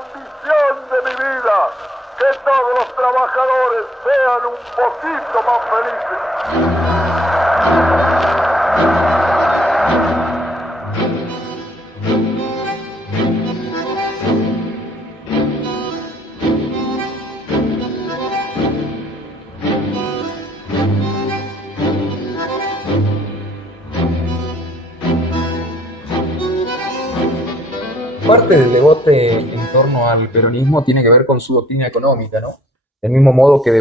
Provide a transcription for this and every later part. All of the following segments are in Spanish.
ambición de mi vida, que todos los trabajadores sean un poquito más felices. Parte del debate en torno al peronismo tiene que ver con su doctrina económica, ¿no? Del mismo modo que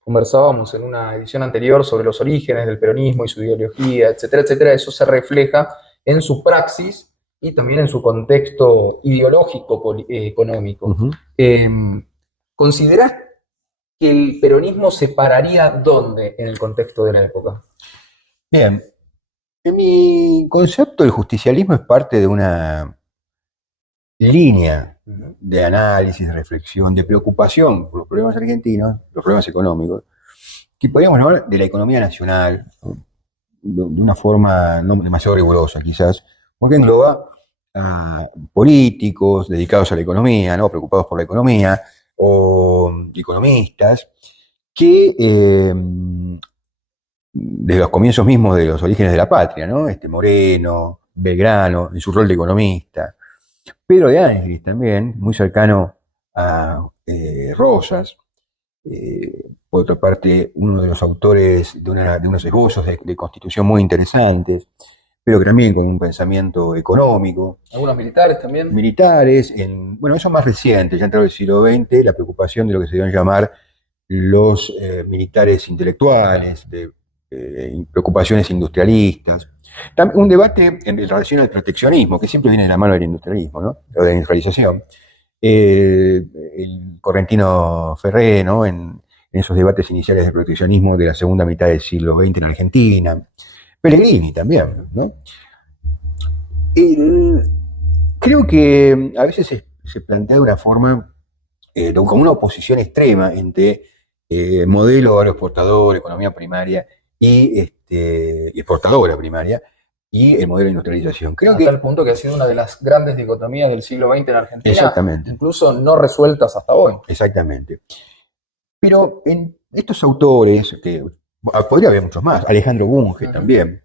conversábamos en una edición anterior sobre los orígenes del peronismo y su ideología, etcétera, etcétera, eso se refleja en su praxis y también en su contexto ideológico económico. Ujú. ¿Considerás que el peronismo se pararía dónde en el contexto de la época? Bien, en mi concepto el justicialismo es parte de una línea de análisis, de reflexión, de preocupación por los problemas argentinos, los problemas económicos, que podríamos llamar de la economía nacional, de una forma no demasiado rigurosa quizás, porque engloba a políticos dedicados a la economía, ¿no? Preocupados por la economía, o economistas, que desde los comienzos mismos de los orígenes de la patria, ¿no? Moreno, Belgrano, en su rol de economista, Pedro de Ángeles también, muy cercano a Rosas, por otra parte, uno de los autores de unos esbozos de constitución muy interesantes, pero que también con un pensamiento económico. ¿Algunos militares también? Militares, bueno, eso más reciente, ya entrado el siglo XX, la preocupación de lo que se deben llamar los militares intelectuales, de preocupaciones industrialistas. Un debate en relación al proteccionismo, que siempre viene de la mano del industrialismo, ¿no? O de la industrialización. El correntino Ferré, ¿no? En esos debates iniciales del proteccionismo de la segunda mitad del siglo XX en Argentina. Pellegrini también, ¿no? Creo que a veces se plantea de una forma, como una oposición extrema entre modelo agroexportador, economía primaria y exportadora primaria, y el modelo de industrialización. Creo Hasta el punto que ha sido una de las grandes dicotomías del siglo XX en Argentina, exactamente, incluso no resueltas hasta hoy. Exactamente. Pero en estos autores, que podría haber muchos más, Alejandro Bunge también,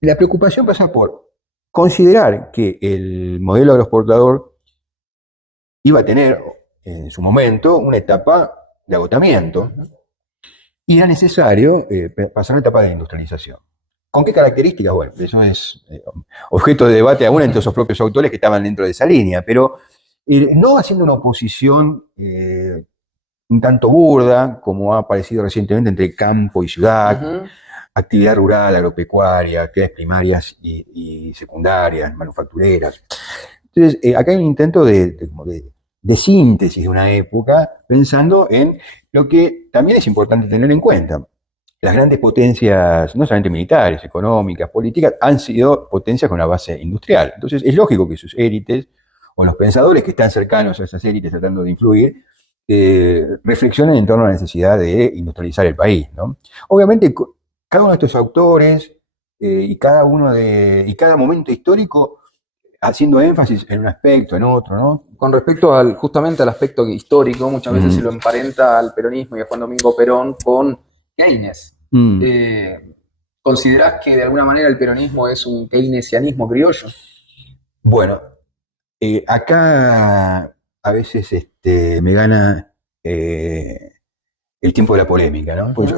la preocupación pasa por considerar que el modelo agroexportador iba a tener en su momento una etapa de agotamiento y era necesario pasar a una etapa de industrialización. ¿Con qué características? Bueno, eso es objeto de debate aún entre esos propios autores que estaban dentro de esa línea, pero no haciendo una oposición un tanto burda, como ha aparecido recientemente entre campo y ciudad, actividad rural, agropecuaria, actividades primarias y secundarias, manufactureras. Entonces, acá hay un intento de síntesis de una época, pensando en lo que también es importante tener en cuenta. Las grandes potencias, no solamente militares, económicas, políticas, han sido potencias con una base industrial. Entonces, es lógico que sus élites, o los pensadores que están cercanos a esas élites tratando de influir, reflexionen en torno a la necesidad de industrializar el país, ¿no? Obviamente, cada uno de estos autores y cada momento histórico haciendo énfasis en un aspecto, en otro, ¿no? Con respecto justamente al aspecto histórico, muchas veces se lo emparenta al peronismo y a Juan Domingo Perón con Keynes. ¿Considerás que de alguna manera el peronismo es un keynesianismo criollo? Bueno, acá a veces me gana el tiempo de la polémica, ¿no? Pues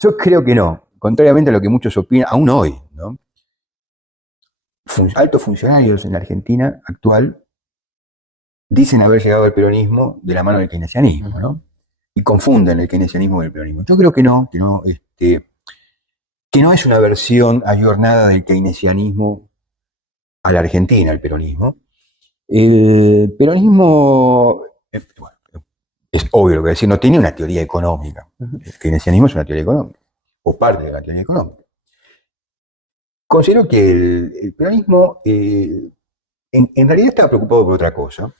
yo creo que no, contrariamente a lo que muchos opinan, aún hoy, ¿no? Altos funcionarios en la Argentina actual dicen haber llegado al peronismo de la mano del keynesianismo, ¿no? Y confunden el keynesianismo con el peronismo. Yo creo que no es una versión ayornada del keynesianismo a la Argentina, el peronismo. El peronismo, bueno, es obvio lo que decir, no tiene una teoría económica. El keynesianismo es una teoría económica, o parte de la teoría económica. Considero que el peronismo en realidad estaba preocupado por otra cosa.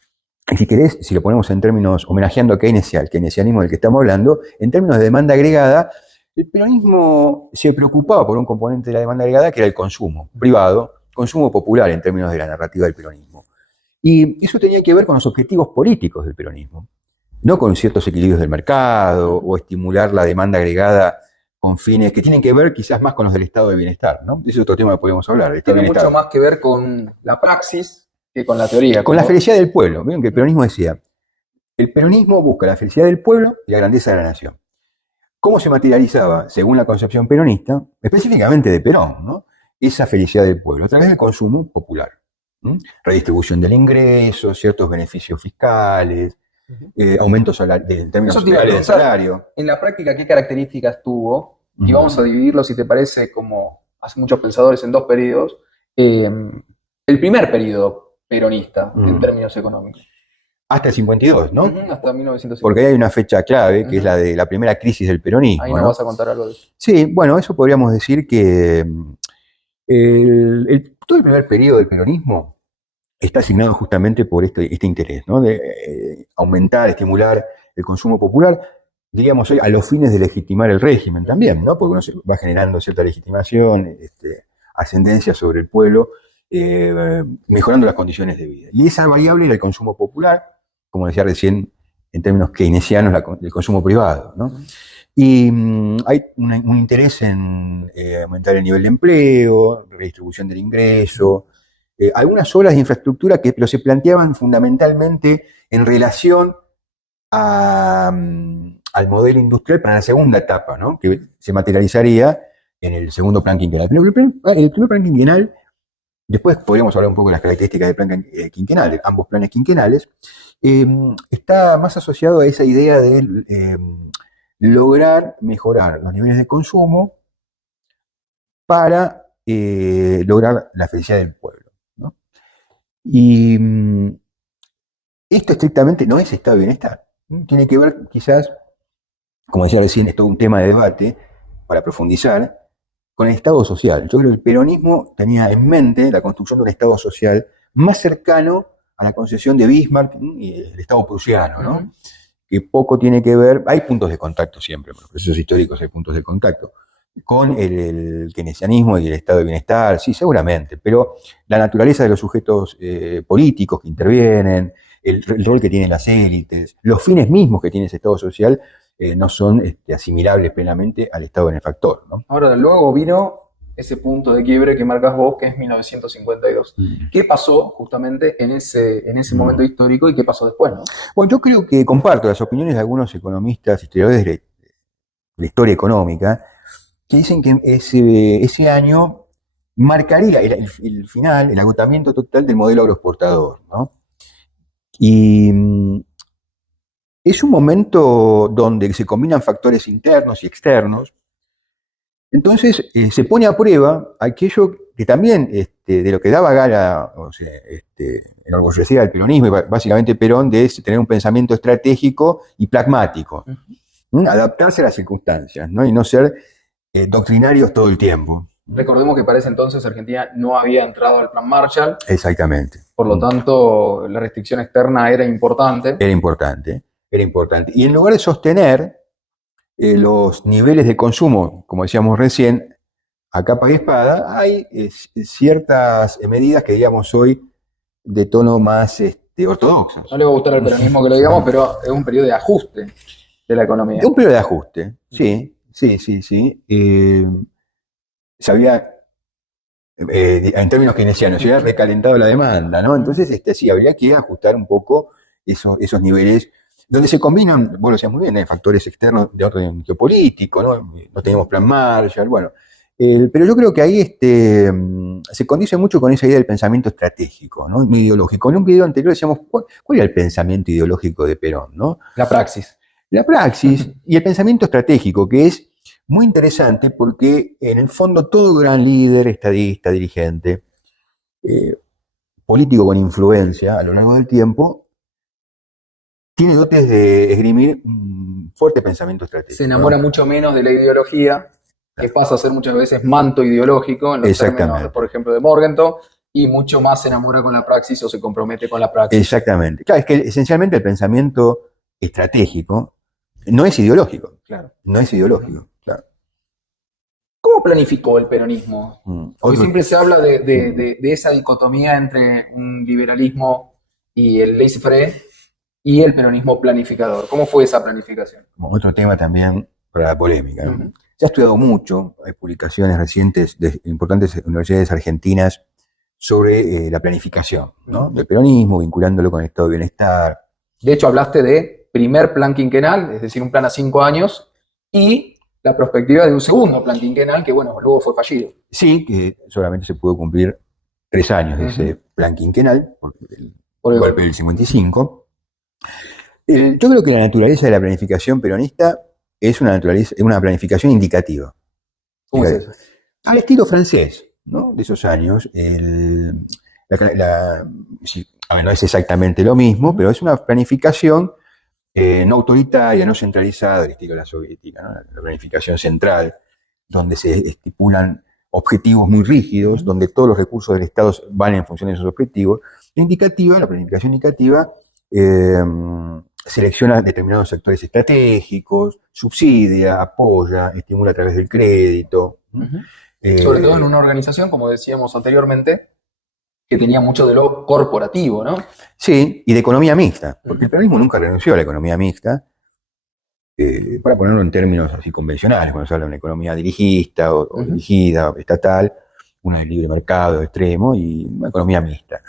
Y si querés, si lo ponemos en términos, homenajeando a Keynes, al keynesianismo del que estamos hablando, en términos de demanda agregada, el peronismo se preocupaba por un componente de la demanda agregada que era el consumo privado, consumo popular en términos de la narrativa del peronismo. Y eso tenía que ver con los objetivos políticos del peronismo, no con ciertos equilibrios del mercado o estimular la demanda agregada con fines que tienen que ver quizás más con los del estado de bienestar, ¿no? Ese es otro tema que podemos hablar. Tiene mucho más que ver con la praxis que con la teoría. Con la felicidad del pueblo. Miren que el peronismo decía, el peronismo busca la felicidad del pueblo y la grandeza de la nación. ¿Cómo se materializaba, según la concepción peronista, específicamente de Perón, ¿no? Esa felicidad del pueblo? A través del consumo popular. Redistribución del ingreso, ciertos beneficios fiscales, aumentos en términos salariales del salario. En la práctica, ¿qué características tuvo? Y vamos a dividirlo, si te parece, como hacen muchos pensadores, en dos periodos. El primer periodo peronista, en términos económicos. Hasta el 52, ¿no? Hasta 1950. Porque hay una fecha clave, que es la de la primera crisis del peronismo. Ahí nos vas a contar algo de eso. Sí, bueno, eso podríamos decir que todo el primer periodo del peronismo está asignado justamente por este interés, ¿no? De aumentar, estimular el consumo popular, diríamos hoy, a los fines de legitimar el régimen también, ¿no? Porque uno se va generando cierta legitimación, ascendencia sobre el pueblo, mejorando las condiciones de vida. Y esa variable era el consumo popular, como decía recién, en términos keynesianos, el consumo privado, ¿no? Y hay un interés en aumentar el nivel de empleo, redistribución del ingreso, algunas obras de infraestructura pero se planteaban fundamentalmente en relación al modelo industrial para la segunda etapa, ¿no? Que se materializaría en el segundo plan quinquenal. El primer plan quinquenal, después podríamos hablar un poco de las características del plan quinquenal, ambos planes quinquenales, está más asociado a esa idea de lograr mejorar los niveles de consumo para lograr la felicidad del pueblo, ¿no? Y esto estrictamente no es estado de bienestar. Tiene que ver quizás, como decía recién, es todo un tema de debate para profundizar, con el Estado social. Yo creo que el peronismo tenía en mente la construcción de un Estado social más cercano a la concepción de Bismarck y el Estado prusiano, ¿no? Que poco tiene que ver, hay puntos de contacto siempre, por los procesos históricos hay puntos de contacto, con el keynesianismo y el estado de bienestar, sí, seguramente, pero la naturaleza de los sujetos políticos que intervienen, el rol que tienen las élites, los fines mismos que tiene ese estado social, no son asimilables plenamente al estado benefactor, ¿no? Ahora, luego vino ese punto de quiebre que marcas vos, que es 1952. ¿Qué pasó justamente en ese momento histórico y qué pasó después, ¿no? Bueno, yo creo que comparto las opiniones de algunos economistas, historiadores de la historia económica, que dicen que ese año marcaría el final, el agotamiento total del modelo agroexportador, ¿no? Y es un momento donde se combinan factores internos y externos. Entonces se pone a prueba aquello que también de lo que daba gala, o sea, enorgullecía el peronismo y básicamente Perón, de tener un pensamiento estratégico y pragmático, adaptarse a las circunstancias, ¿no? Y no ser doctrinarios todo el tiempo. Recordemos que para ese entonces Argentina no había entrado al plan Marshall. Exactamente. Por lo tanto, la restricción externa era importante. Era importante. Y en lugar de sostener los niveles de consumo, como decíamos recién, a capa y espada, hay ciertas medidas que diríamos hoy de tono más ortodoxo. No le va a gustar al peronismo que lo digamos, pero es un periodo de ajuste de la economía. Un periodo de ajuste, sí. Se había, en términos keynesianos, se había recalentado la demanda, ¿no? Entonces, sí, habría que ajustar un poco esos niveles, donde se combinan, vos lo decías muy bien, factores externos de orden geopolítico, ¿no? No teníamos plan Marshall, bueno. Pero yo creo que ahí se condice mucho con esa idea del pensamiento estratégico, ¿no? Ideológico. En un video anterior decíamos, ¿cuál era el pensamiento ideológico de Perón, ¿no? La praxis. La praxis y el pensamiento estratégico, que es muy interesante porque en el fondo todo gran líder, estadista, dirigente, político con influencia a lo largo del tiempo, tiene dotes de esgrimir un fuerte pensamiento estratégico. Se enamora mucho menos de la ideología, que pasa a ser muchas veces manto ideológico, en los términos, por ejemplo, de Morgenthau, y mucho más se enamora con la praxis o se compromete con la praxis. Exactamente. Claro, es que esencialmente el pensamiento estratégico no es ideológico. Claro. No es ideológico, claro. ¿Cómo planificó el peronismo? Porque siempre se habla de esa dicotomía entre un liberalismo y el laissez-faire y el peronismo planificador. ¿Cómo fue esa planificación? Como otro tema también para la polémica, ¿no? Ujú. Se ha estudiado mucho, hay publicaciones recientes de importantes universidades argentinas sobre la planificación, ¿no? Del peronismo, vinculándolo con el estado de bienestar. De hecho, hablaste de primer plan quinquenal, es decir, un plan a 5 años, y la perspectiva de un segundo plan quinquenal que, bueno, luego fue fallido. Sí, que solamente se pudo cumplir 3 años de ese plan quinquenal, por el Por el golpe del 55. Yo creo que la naturaleza de la planificación peronista es una planificación indicativa. ¿Cómo es eso? Al estilo francés, ¿no? De esos años. Sí, a ver, no es exactamente lo mismo, pero es una planificación no autoritaria, no centralizada, del estilo de la soviética, ¿no? La planificación central, donde se estipulan objetivos muy rígidos, donde todos los recursos del Estado van en función de esos objetivos. La planificación indicativa, selecciona determinados sectores estratégicos, subsidia, apoya, estimula a través del crédito. Sobre todo en una organización, como decíamos anteriormente, que tenía mucho de lo corporativo, ¿no? Sí, y de economía mixta, porque el peronismo nunca renunció a la economía mixta, para ponerlo en términos así convencionales, cuando se habla de una economía dirigista o dirigida, estatal, una de libre mercado extremo y una economía mixta.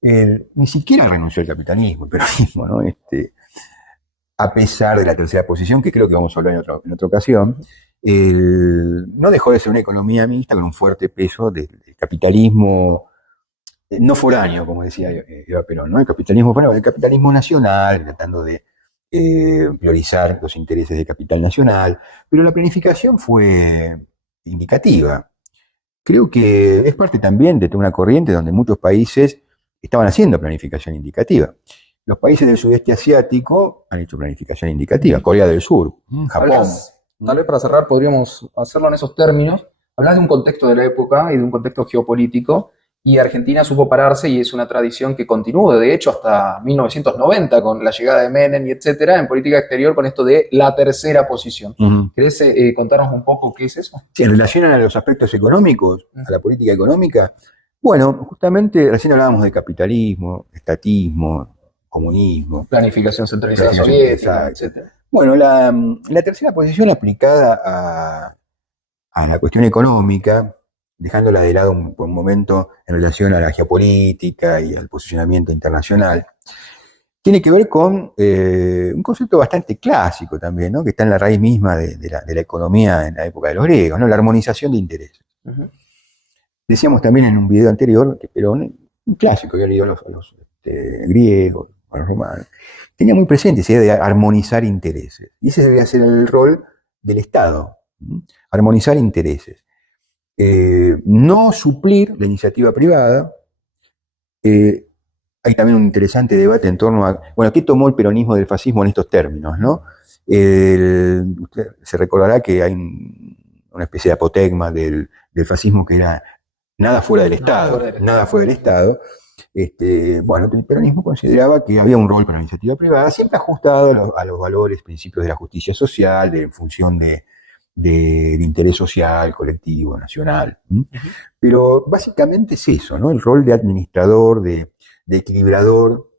Ni siquiera renunció al capitalismo, el peronismo, ¿no? A pesar de la tercera posición, que creo que vamos a hablar en otra ocasión, no dejó de ser una economía mixta con un fuerte peso del capitalismo no foráneo, como decía Eva Perón, ¿no? El capitalismo nacional, tratando de priorizar los intereses del capital nacional, pero la planificación fue indicativa. Creo que es parte también de toda una corriente donde muchos países estaban haciendo planificación indicativa. Los países del sudeste asiático han hecho planificación indicativa, Corea del Sur, Japón. Tal vez para cerrar podríamos hacerlo en esos términos. Hablas de un contexto de la época y de un contexto geopolítico, y Argentina supo pararse y es una tradición que continúa, de hecho, hasta 1990, con la llegada de Menem y etcétera, en política exterior con esto de la tercera posición. ¿Querés contarnos un poco qué es eso? Sí, en relación a los aspectos económicos, a la política económica, bueno, justamente recién hablábamos de capitalismo, estatismo, comunismo. Planificación centralizada soviética, etcétera. Bueno, la tercera posición aplicada a la cuestión económica, dejándola de lado por un momento en relación a la geopolítica y al posicionamiento internacional, tiene que ver con un concepto bastante clásico también, ¿no? Que está en la raíz misma de la economía en la época de los griegos, ¿no? La armonización de intereses. Decíamos también en un video anterior que Perón, un clásico que había leído a los griegos, a los romanos, tenía muy presente esa idea de armonizar intereses. Y ese debería ser el rol del Estado, armonizar intereses. No suplir la iniciativa privada. Hay también un interesante debate en torno a, bueno, ¿qué tomó el peronismo del fascismo en estos términos, ¿no? Usted se recordará que hay una especie de apotegma del fascismo que era nada fuera del Estado, nada fuera del Estado. Bueno, el peronismo consideraba que había un rol para la iniciativa privada, siempre ajustado a los valores, principios de la justicia social, en función de interés social, colectivo, nacional. Pero básicamente es eso, ¿no? El rol de administrador, de equilibrador,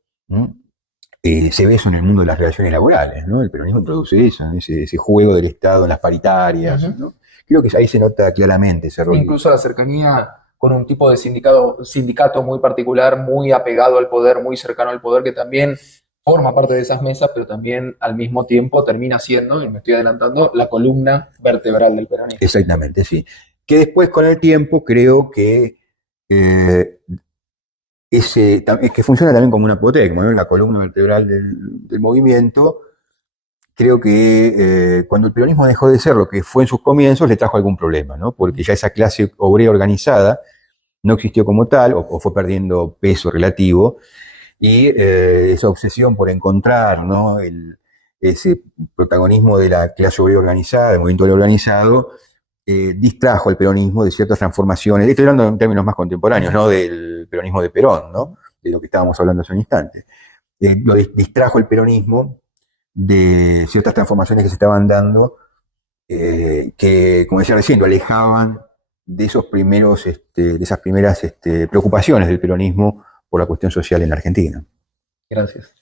se ve eso en el mundo de las relaciones laborales, ¿no? El peronismo produce eso, ¿no? ese juego del Estado en las paritarias, ¿no? Creo que ahí se nota claramente ese rol. Incluso la cercanía con un tipo de sindicato muy particular, muy apegado al poder, muy cercano al poder, que también forma parte de esas mesas, pero también al mismo tiempo termina siendo, y me estoy adelantando, la columna vertebral del peronismo. Exactamente, sí. Que después con el tiempo creo que que funciona también como una apotegma, ¿no? La columna vertebral del movimiento. Creo que cuando el peronismo dejó de ser lo que fue en sus comienzos, le trajo algún problema, ¿no? Porque ya esa clase obrera organizada no existió como tal, o fue perdiendo peso relativo, y esa obsesión por encontrar, ¿no? Ese protagonismo de la clase obrera organizada, del movimiento obrero organizado, distrajo al peronismo de ciertas transformaciones. Estoy hablando en términos más contemporáneos, ¿no? Del peronismo de Perón, ¿no? De lo que estábamos hablando hace un instante. Lo distrajo el peronismo de ciertas transformaciones que se estaban dando, que, como decía recién, lo alejaban de esos de esas primeras preocupaciones del peronismo por la cuestión social en la Argentina. Gracias.